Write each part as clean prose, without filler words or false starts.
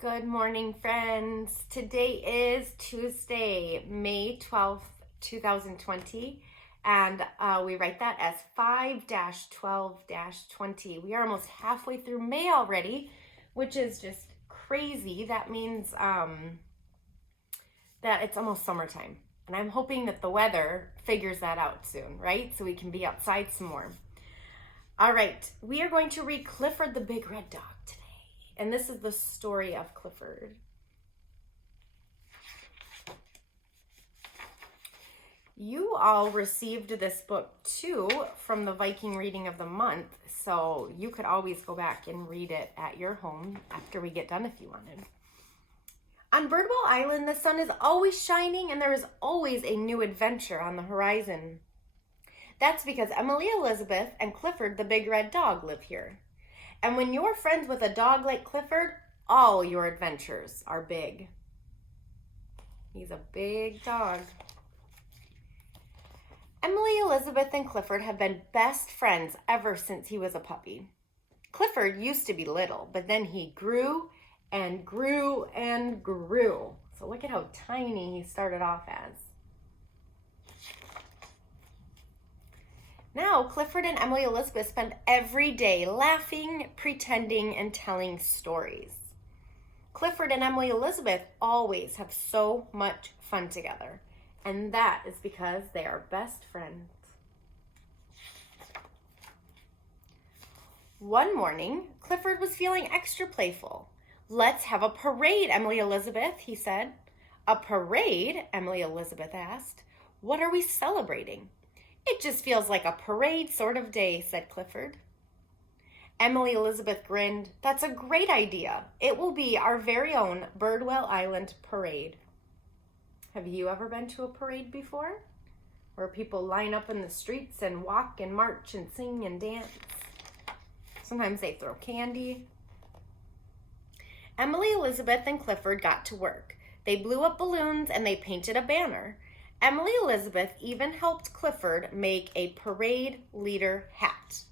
Good morning, friends. Today is Tuesday, May 12th, 2020, and we write that as 5-12-20. We are almost halfway through May already, which is just crazy. That means that it's almost summertime, and I'm hoping that the weather figures that out soon, right? So we can be outside some more. All right, we are going to read Clifford the Big Red Dog today. And this is the story of Clifford. You all received this book too from the Viking Reading of the Month, so you could always go back and read it at your home after we get done if you wanted. On Birdwell Island, the sun is always shining and there is always a new adventure on the horizon. That's because Emily Elizabeth and Clifford the Big Red Dog live here. And when you're friends with a dog like Clifford, all your adventures are big. He's a big dog. Emily Elizabeth and Clifford have been best friends ever since he was a puppy. Clifford used to be little, but then he grew and grew and grew. So look at how tiny he started off as. Now, Clifford and Emily Elizabeth spend every day laughing, pretending, and telling stories. Clifford and Emily Elizabeth always have so much fun together, and that is because they are best friends. One morning, Clifford was feeling extra playful. "Let's have a parade, Emily Elizabeth," he said. "A parade?" Emily Elizabeth asked. "What are we celebrating?" "It just feels like a parade sort of day," said Clifford. Emily Elizabeth grinned. "That's a great idea. It will be our very own Birdwell Island parade." Have you ever been to a parade before? Where people line up in the streets and walk and march and sing and dance. Sometimes they throw candy. Emily Elizabeth and Clifford got to work. They blew up balloons and they painted a banner. Emily Elizabeth even helped Clifford make a parade leader hat.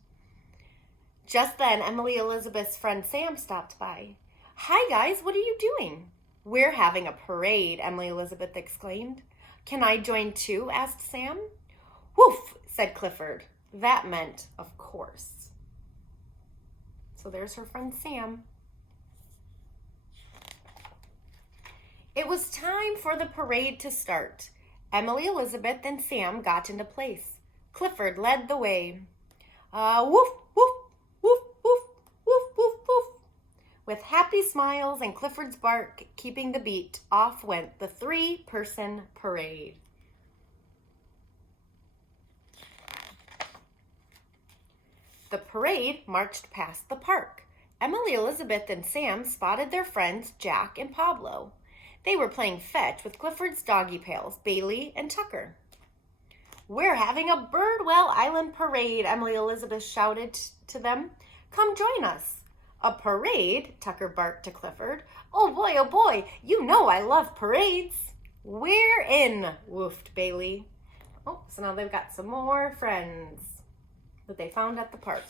Just then, Emily Elizabeth's friend Sam stopped by. "Hi guys, what are you doing?" "We're having a parade," Emily Elizabeth exclaimed. "Can I join too?" asked Sam. "Woof," said Clifford. That meant, of course. So there's her friend Sam. It was time for the parade to start. Emily Elizabeth and Sam got into place. Clifford led the way. Woof, woof, woof, woof, woof, woof, woof. With happy smiles and Clifford's bark keeping the beat, off went the three-person parade. The parade marched past the park. Emily Elizabeth and Sam spotted their friends Jack and Pablo. They were playing fetch with Clifford's doggy pals, Bailey and Tucker. "We're having a Birdwell Island parade," Emily Elizabeth shouted to them. "Come join us." "A parade?" Tucker barked to Clifford. Oh boy, you know I love parades." "We're in," woofed Bailey. Oh, so now they've got some more friends that they found at the park.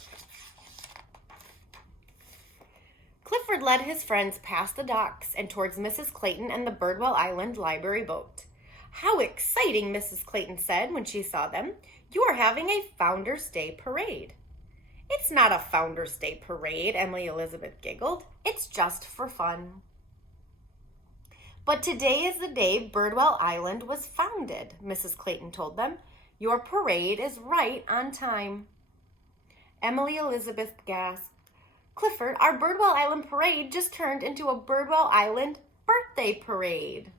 Clifford led his friends past the docks and towards Mrs. Clayton and the Birdwell Island Library boat. "How exciting," Mrs. Clayton said when she saw them. "You are having a Founder's Day parade." "It's not a Founder's Day parade," Emily Elizabeth giggled. "It's just for fun." "But today is the day Birdwell Island was founded," Mrs. Clayton told them. "Your parade is right on time." Emily Elizabeth gasped. "Clifford, our Birdwell Island parade just turned into a Birdwell Island birthday parade."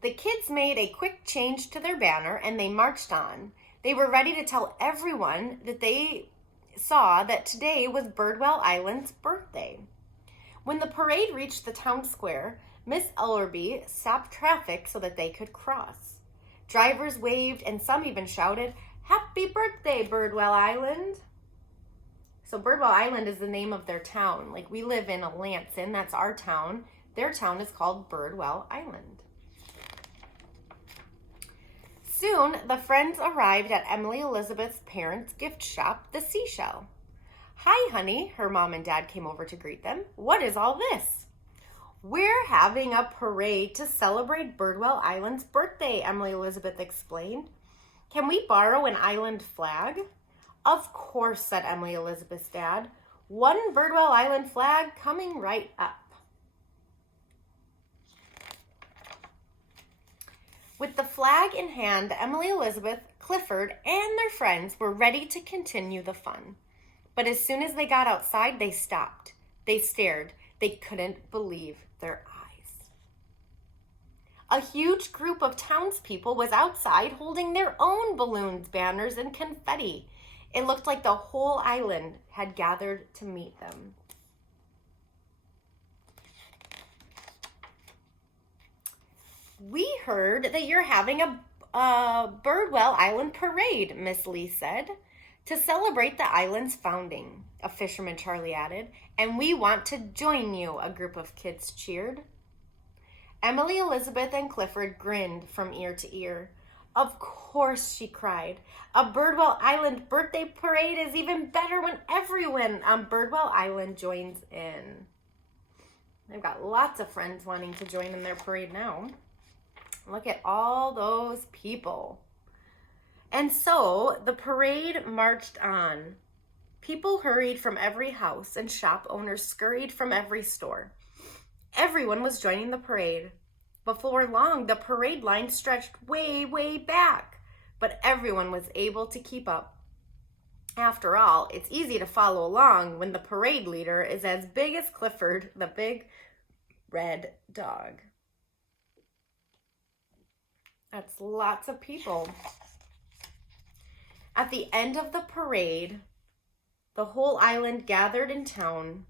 The kids made a quick change to their banner and they marched on. They were ready to tell everyone that they saw that today was Birdwell Island's birthday. When the parade reached the town square, Miss Ellerby stopped traffic so that they could cross. Drivers waved and some even shouted, "Happy birthday, Birdwell Island." So Birdwell Island is the name of their town. Like we live in Lansing, that's our town. Their town is called Birdwell Island. Soon, the friends arrived at Emily Elizabeth's parents' gift shop, the Seashell. "Hi, honey," her mom and dad came over to greet them. "What is all this?" "We're having a parade to celebrate Birdwell Island's birthday," Emily Elizabeth explained. "Can we borrow an island flag?" "Of course," said Emily Elizabeth's dad. "One Birdwell Island flag coming right up." With the flag in hand, Emily Elizabeth, Clifford, and their friends were ready to continue the fun. But as soon as they got outside, they stopped. They stared. They couldn't believe their eyes. A huge group of townspeople was outside holding their own balloons, banners, and confetti. It looked like the whole island had gathered to meet them. "We heard that you're having a Birdwell Island parade," Miss Lee said, "to celebrate the island's founding," a fisherman Charlie added. "And we want to join you," a group of kids cheered. Emily Elizabeth and Clifford grinned from ear to ear. "Of course," she cried. "A Birdwell Island birthday parade is even better when everyone on Birdwell Island joins in." They've got lots of friends wanting to join in their parade now. Look at all those people. And so the parade marched on. People hurried from every house, and shop owners scurried from every store. Everyone was joining the parade. Before long, the parade line stretched way, way back, but everyone was able to keep up. After all, it's easy to follow along when the parade leader is as big as Clifford, the big red dog. That's lots of people. At the end of the parade, the whole island gathered in town.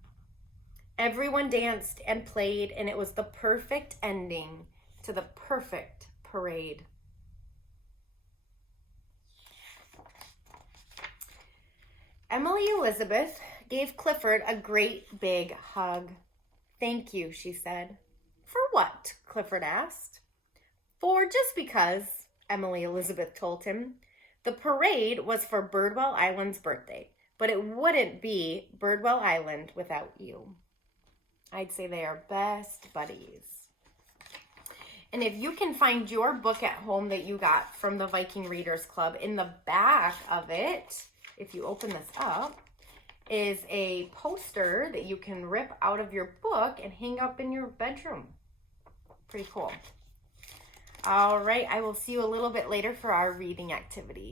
Everyone danced and played, and it was the perfect ending to the perfect parade. Emily Elizabeth gave Clifford a great big hug. "Thank you," she said. "For what?" Clifford asked. "For just because," Emily Elizabeth told him. "The parade was for Birdwell Island's birthday, but it wouldn't be Birdwell Island without you." I'd say they are best buddies. And if you can find your book at home that you got from the Viking Readers Club, in the back of it, if you open this up, is a poster that you can rip out of your book and hang up in your bedroom. Pretty cool. All right, I will see you a little bit later for our reading activity.